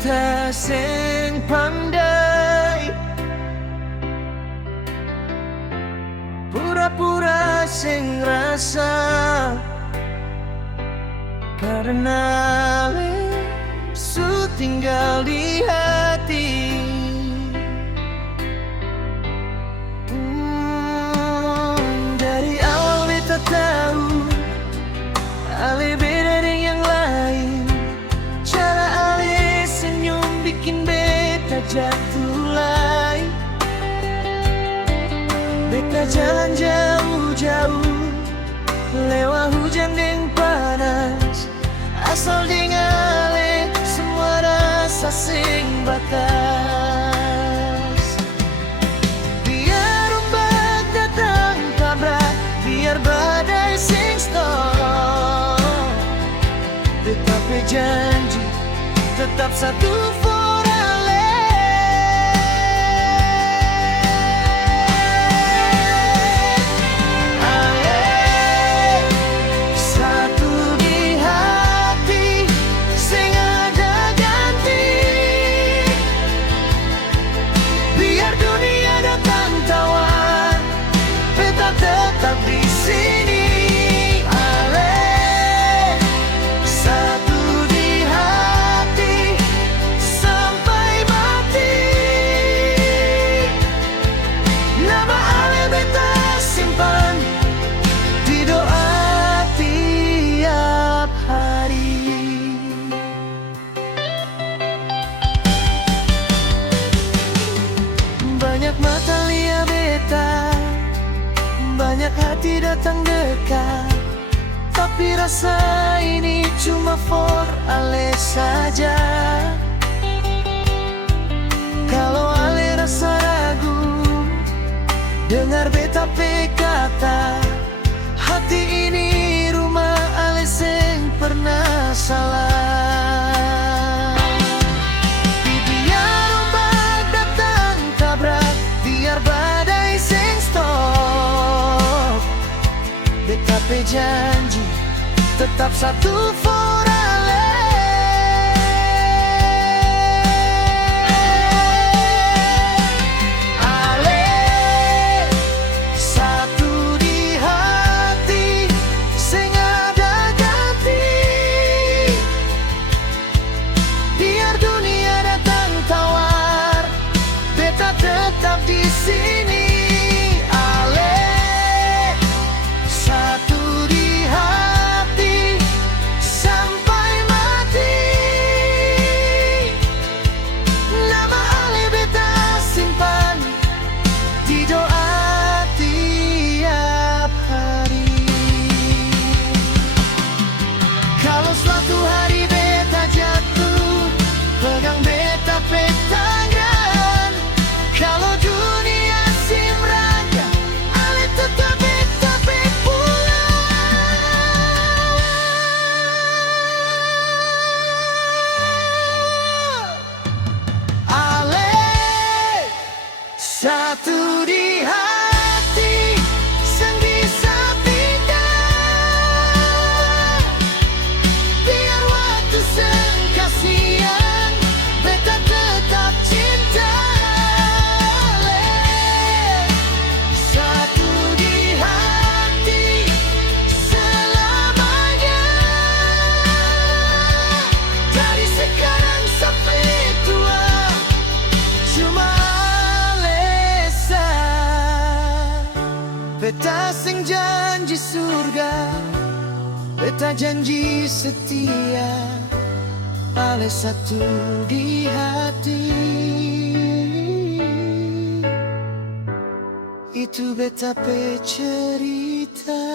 beta sing pandai, pura-pura sing rasa, karena su tinggal di hati. Dari awal beta tahu Ale beda dengan yang lain. Cara Ale senyum bikin beta jatuh lagi. Beta jalan jauh-jauh lewat hujan dan panas, asal dengan Ale semua rasa sing batas. Biar ombak datang tabrak, biar badai sing stop, tetapi janji tetap satu for Ale. Ale satu di hati, sing ada ganti. Biar dunia datang tawar, beta tetap di sini. Ale satu di hati sampai mati. Nama Ale beta simpan di doa tiap hari. Banyak mata lihat beta, banyak hati datang dekat, tapi rasa ini cuma for Ale saja. Kalau Ale rasa ragu, dengar beta pe kata, hati ini rumah Ale sing pernah salah. Biar ombak datang tabrak, biar badai sing stop, beta pe janji tetap satu for Ale. Ale satu di hati, sing ada ganti. Biar dunia datang tawar, beta tetap di sini. Ale satu di hati sampai mati. Nama Ale beta simpan di doa tiap hari. Kalau suatu hari beta jatuh, pegang beta pe tangan. Kalau dunia sim raga, Ale tetap beta pe pulang. Ale satu di hati, sang bisa pindah. Biar waktu seng kasihan, beta tetap cinta. Ale satu di hati selamanya. Dari sekarang sampai tua, cuma Alesa. Beta sing janji surga, beta janji setia. Ale satu di hati, itu beta pe cerita.